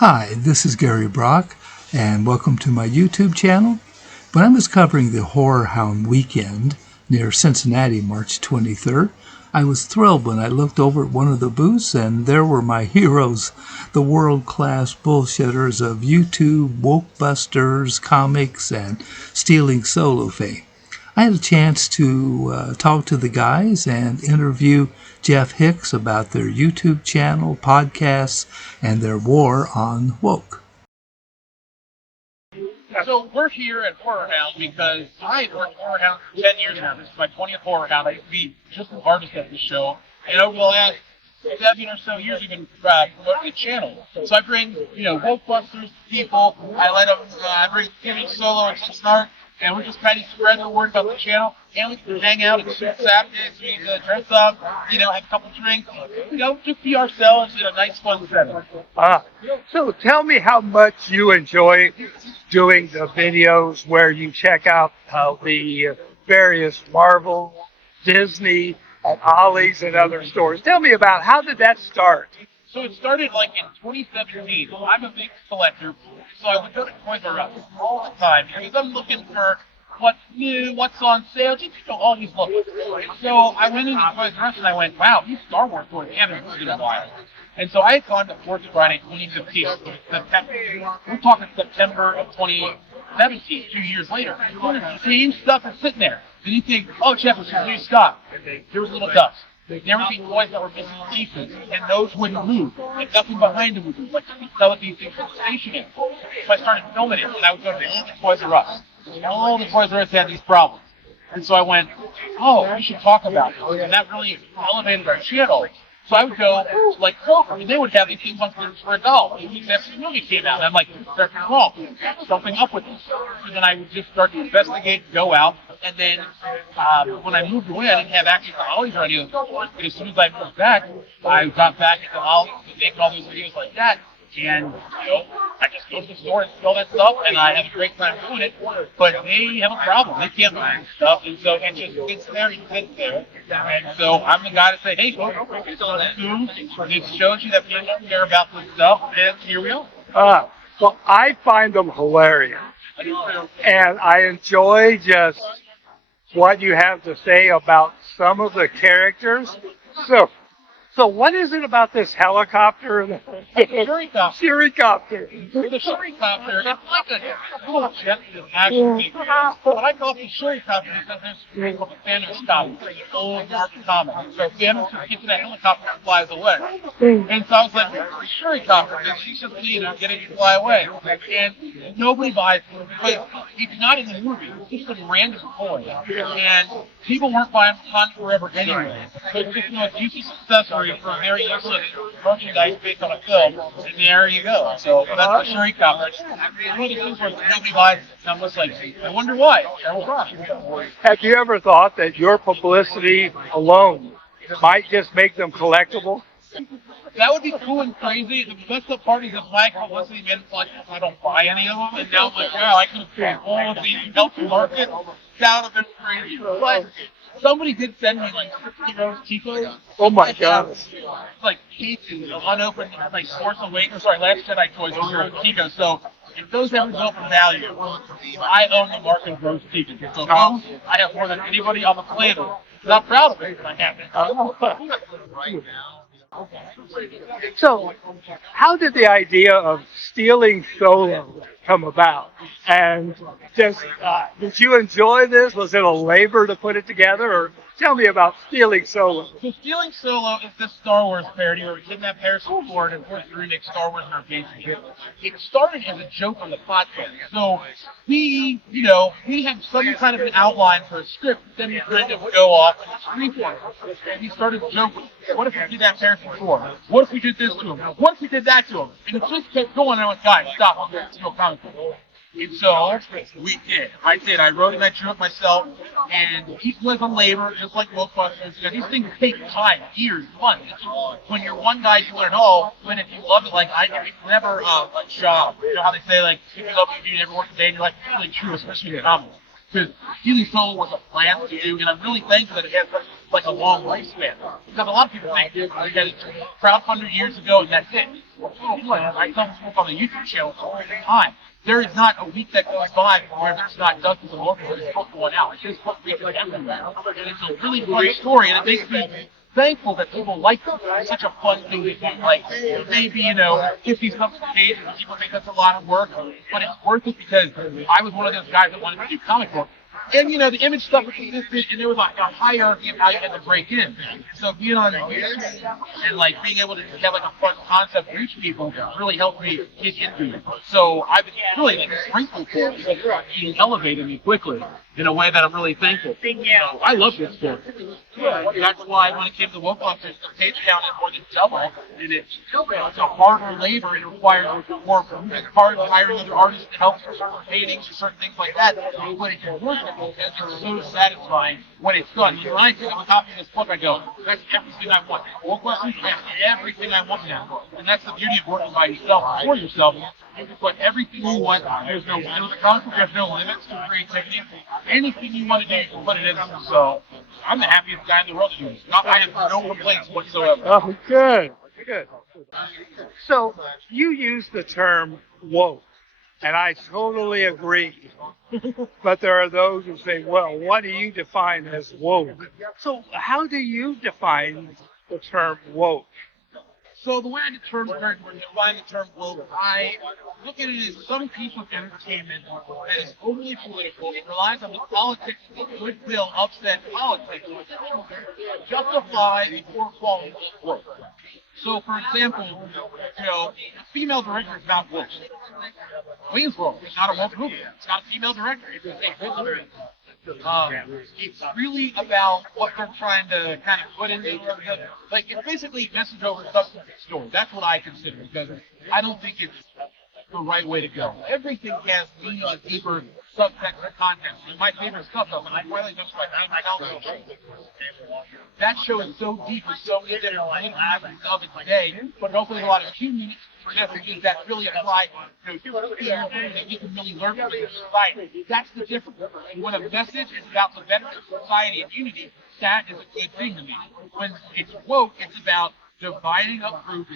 Hi, this is Gary Brock, and welcome to my YouTube channel. When I was covering the Horrorhound Weekend near Cincinnati, March 23rd, I was thrilled when I looked over at one of the booths, and there were my heroes, the world-class bullshitters of YouTube, Wokebusters, comics, and Stealing Solo fame. I had a chance to talk to the guys and interview Jeff Hicks about their YouTube channel, podcasts, and their war on woke. So we're here at Horrorhound because I've worked Horrorhound for 10 years now. This is my 20th Horrorhound. I used to be just an artist at this show. And over the last 7 or so years, we've been promoting the channel. So I bring, Wokebusters people. I bring Stealing Solo and Start. And we're just kind of spreading the word about the channel. And we can hang out and shoot Saturdays. We can dress up, have a couple drinks. Just be ourselves in a nice, fun setting. So tell me how much you enjoy doing the videos where you check out the various Marvel, Disney, and Ollie's and other stores. Tell me about how did that start? So it started in 2017. I'm a big collector, so I would go to Toys R Us all the time because I'm looking for what's new, what's on sale, just always look. So I went into Toys R Us and I went, wow, these Star Wars toys haven't been in a while. And so I had gone to Fourth Friday 2015. We're talking September of 2017, 2 years later. The same stuff is sitting there. And you think, oh, Jeff, it's new stuff. There was a little dust. There would be toys that were missing pieces, and those wouldn't move, and nothing behind them would move. Like, you could tell that these things were stationary. So I started filming it, and I would go to all the Toys R Us. All the Toys R Us had these problems. And so I went, oh, we should talk about it. And that really elevated our channel. So I would go, Kroger, and they would have these things on for $1. And after the movie came out, and I'm like, there's something wrong. There's something up with this. So then I would just start to investigate, go out, and then when I moved away, I didn't have access to Ollie's or anything. And as soon as I moved back, I got back into Ollie's and making all these videos like that. And, I just go to the store and sell that stuff, and I have a great time doing it. But they have a problem. They can't find stuff, and so it just sits there and sits there. And so I'm the guy to say, hey, folks, it's on Zoom. It shows you that people care about this stuff, and here we are. Well, I find them hilarious. And I enjoy just what you have to say about some of the characters. So what is it about this helicopter? The Shuricopter. Shuricopter. The Shuricopter, it's like a little jet that actually, but I call it the Shuricopter because there's a Thanos comic. It's an old Marvel comic. So Thanos just gets in a helicopter and flies away. And so I was like, the Shuricopter, because she's just, getting to fly away. And nobody buys it because it's not in the movie. It's just some random toy. And people weren't buying tons forever anyway. So it's just, it's useless accessory for a very useless merchandise based on a film, and there you go. So that's the Shuricopter. It's one of the things where nobody buys it. And I'm just like, I wonder why. Have you ever thought that your publicity alone might just make them collectible? That would be cool and crazy. The best of part is that my publicity meant I don't buy any of them, and now I'm like, wow, I could have created all of these help the market. That would have been crazy. But somebody did send me 60 Rose Ticos. Oh my God! Cases of unopened, Force Awakens, Last Jedi toys with Rose Ticos. So if those have open value, I own the market of Rose Ticos. So those I have more than anybody on the planet. And I'm proud of it, but I have it. So, how did the idea of Stealing Solo come about? And did you enjoy this? Was it a labor to put it together? Or tell me about Stealing Solo. So Stealing Solo is this Star Wars parody where we kidnap Harrison Ford and force to remake Star Wars in our basement. It started as a joke on the podcast. So we had some kind of an outline for a script, then we kind of go off and freeform. And we started joking. What if we kidnapped Harrison Ford? What if we did this to him? What if we did that to him? And it just kept going, and I went, guys, stop, I'm going to steal comic book. And so we did. I did. I wrote it, I drew it myself, and it was a labor, just like Wokebusters. These things take time, years, months. When you're one guy, you learn, when if you love it, I did, it's never a job. You know how they say, if you love it, you never work a day, and you're like, it's really true, especially in comics. Because Stealing Solo was a plan to do, and I'm really thankful that it has such a long lifespan. Because a lot of people think they got it crowdfunded years ago, and that's it. I tell people on the YouTube channel all the time. There is not a week that goes by where there's not dozens of local book going out. It's just book week everywhere. And it's a really fun story, and it makes me thankful that people like it. It's such a fun thing to do. Like, maybe, 50-something pages, and people think that's a lot of work, but it's worth it because I was one of those guys that wanted to do comic books. And, the image stuff was consistent, and there was like a hierarchy of how you had to break in. So being on YouTube and, being able to have, a fun concept to reach people really helped me get into it. So I've been really, grateful for it because it's elevated me quickly in a way that I'm really thankful for. So I love this book. That's why when it came to Wokebusters, the page count is more than double, and it's a harder labor. It requires more hard hiring other artists to help with certain paintings or certain things like that. But it's worth it because it's so satisfying when it's done. When I pick up a copy of this book, I go, that's everything I want. Wokebusters has everything I want now. And that's the beauty of working by yourself for yourself. You can put everything you want. There's no there's no limits to creativity. Anything you want to do, you can put it in. So I'm the happiest guy in the world to do this. I have no complaints whatsoever. Oh, good. So you use the term woke, and I totally agree. But there are those who say, well, what do you define as woke? So how do you define the term woke? So the way I define the term woke, I look at it as some piece of entertainment that is overly political. It relies on the politics and the goodwill of said politics to justify the poor quality of work. So, for example, a female director is not woke. Wayne's World is not a woke movie. It's got a female director. It's a woke movie. It's really about what they're trying to kind of put into it. It's basically message over substance story. That's what I consider, because I don't think it's the right way to go. Everything has meaning, a deeper subtext and context. My favorite stuff, though, and I really just like that show is so deep with so many different aspects of it today, but it also has a lot of human messages that really apply to that you can really learn from society. That's the difference. When a message is about the benefit of society and unity, that is a good thing to me. When it's woke, it's about dividing up groups,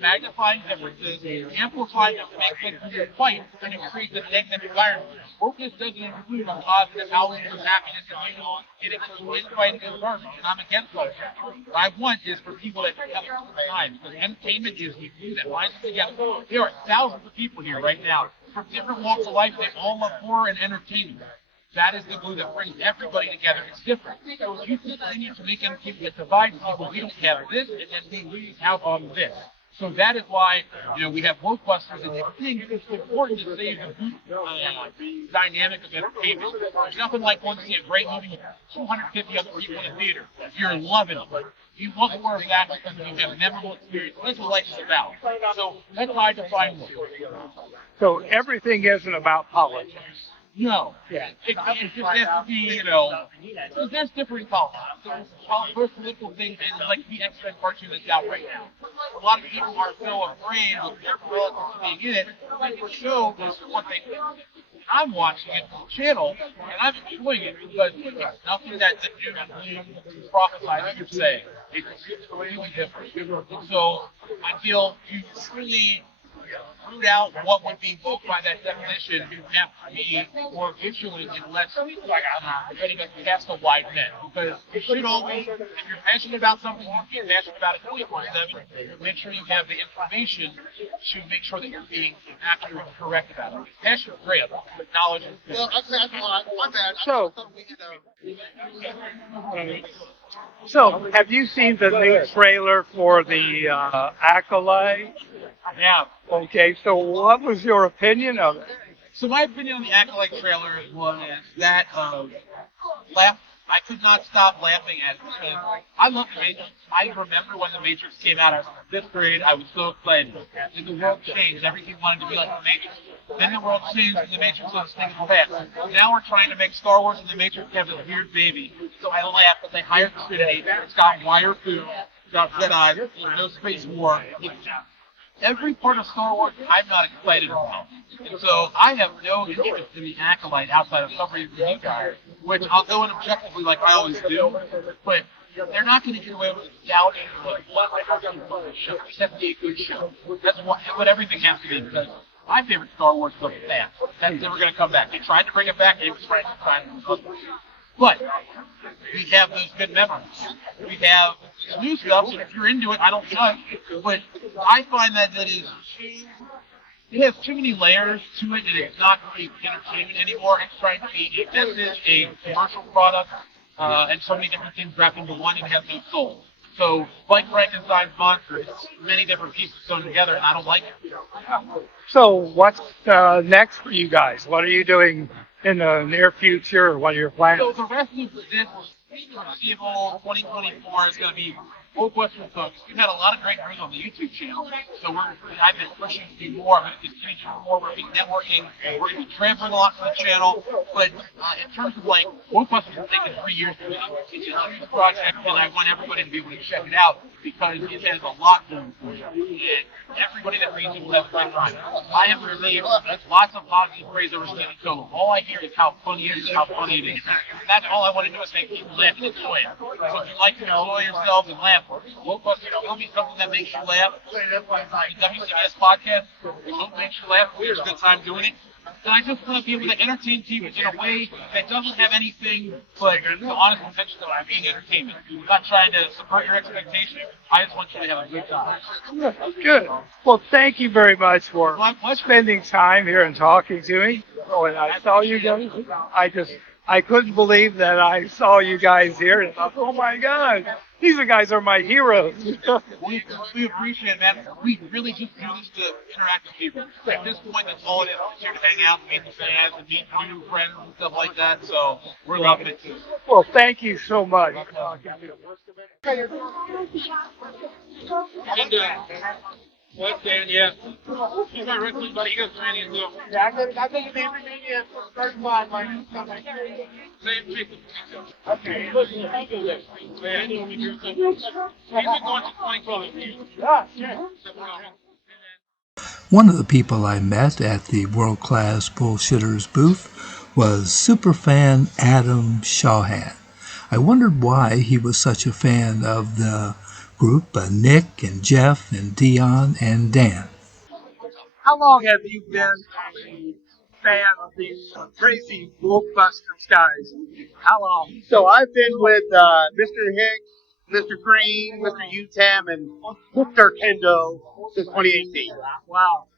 magnifying differences, amplifying them to make things fight, and it creates a negative environment. Wokeness doesn't include a positive outlook of happiness and unity. It includes infighting and garbage, and I'm against that. What I want is for people that can come to the time, because entertainment is the glue that binds us together. There are thousands of people here right now from different walks of life. They all love horror and entertainment. That is the glue that brings everybody together. It's different. So if you continue to make entertainment that divides people, we don't have this, and then we lose out on this. So that is why, we have Wokebusters, and I think it's important to save the dynamic of entertainment. There's nothing like going to see a great movie with 250 other people in the theater. You're loving it. You want more of that because you have a memorable experience. That's what life is about. So that's how I define it. So everything isn't about politics. No. Yeah. It just has to be, there's different politics. There's political things, and like the X-Men cartoon that's out right now. A lot of people are so afraid of their politics being in it, they for show is what they think. I'm watching it on the channel, and I'm enjoying it because it's nothing that the doom and gloom prophesies would say. It's really different. And so I feel you really root out what would be woke by that definition. You have to be more vigilant and less ready to cast a wide net. Because you should always, if you're passionate about something, you can be passionate about it 24/7. Make sure you have the information to make sure that you're being accurate and correct about it. Passion is great, but knowledge is good. Well, okay, my bad. So, have you seen the new trailer for the Acolyte? Yeah. Okay, so what was your opinion of it? So my opinion on the Acolyte trailer was that I could not stop laughing at it because I love The Matrix. I remember when The Matrix came out. I was in 5th grade. I was so excited. And the world changed. Everything wanted to be like The Matrix. Then the world changed and The Matrix was a thing of the past. Now we're trying to make Star Wars and The Matrix have this weird baby. So I laugh that they hired the Trinity. It's got wire food. It's got Jedi. There's no space war. Every part of Star Wars I'm not excited about. And so I have no interest in the Acolyte outside of covering the you guys, which I'll go in objectively like I always do. But they're not going to get away with doubting what the show. It has to be a good show. That's what everything has to be, because my favorite Star Wars stuff is that. That's never going to come back. They tried to bring it back, it was trying to find it. But we have those good memories. We have new stuff, so if you're into it, I don't judge. But I find that it has too many layers to it, and it's not really entertainment anymore. It's trying to be a message, a commercial product, and so many different things wrapped into one, and it has no soul. So, like Frankenstein's monster, it's many different pieces sewn together, and I don't like it. So what's next for you guys? What are you doing in the near future, or what are your plans? So the rest of this foreseeable 2024 is going to be Wokebusters focused. We've had a lot of great news on the YouTube channel, so I've been pushing to do more. I'm going to continue to do more. We're going to be networking. We're going to be transferring a lot to the channel. But in terms of like, Wokebusters has taken 3 years to do. It's a huge project, and I want everybody to be able to check it out because it has a lot going for it. And everybody that reads it will have a great time. I have received lots of positive praise over Steven Solo. All I hear is how funny it is and how funny it is. And that's all I want to do is make people laugh and enjoy it. So if you like to enjoy yourself and laugh, Wokebusters will be something that makes you laugh. The WCBS podcast, we hope makes you laugh. We have a good time doing it. And I just want to be able to entertain people in a way that doesn't have anything but the honest intention of being entertainment. I'm not trying to subvert your expectations. I just want you to have a good time. Good. Well, thank you very much for spending time here and talking to me. When I saw you guys, I couldn't believe that I saw you guys here, and I thought, oh my God, these guys are my heroes. We appreciate it, man. We really just do this to interact with people. At this point, that's all it is. We're here to hang out, meet the fans, and meet new friends and stuff like that. So we're loving it too. Well, thank you so much. What's Dan? Yeah. He's not wrestling, but he goes to Randy as well. Yeah, I think the Virginia first five might come back. Same chick. Okay. Look, thank you. He's been going to 2012. Yeah, sure. One of the people I met at the world-class Bullshitters booth was superfan Adam Shawhan. I wondered why he was such a fan of the group, Nick and Jeff and Dion and Dan. How long have you been a fan of these crazy Wokebusters guys? How long? So I've been with Mr. Hicks, Mr. Green, Mr. Utam, and Mr. Kendo since 2018. Wow.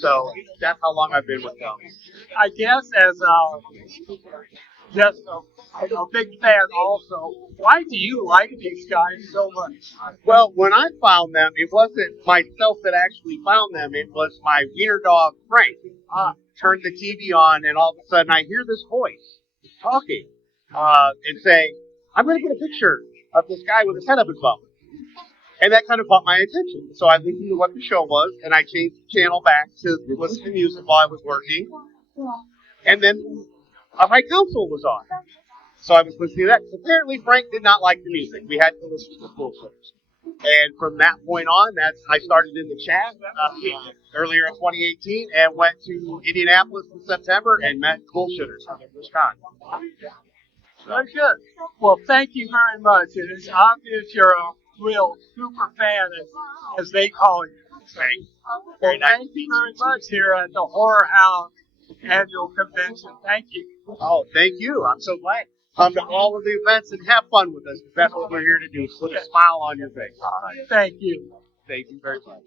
So that's how long I've been with them. I guess as just a big fan also, why do you like these guys so much? Well, when I found them, it wasn't myself that actually found them. It was my wiener dog, Frank. Turned the TV on, and all of a sudden I hear this voice talking and saying, I'm going to get a picture of this guy with his head up his bum. And that kind of caught my attention. So I listened to what the show was, and I changed the channel back to listen to music while I was working. And then a High Council was on. So I was listening to that. Apparently Frank did not like the music. We had to listen to the Bullshitters. And from that point on, I started in the chat earlier in 2018 and went to Indianapolis in September and met Bullshitters for the first time. Very good. Well, thank you very much. It is obvious you're a real super fan, as they call you. Very nice. Thank you very much here at the Horrorhound Annual Convention. Thank you. Oh, thank you. I'm so glad. Come to all of the events and have fun with us. That's what we're here to do. Put a smile on your face. Thank you. Thank you very much.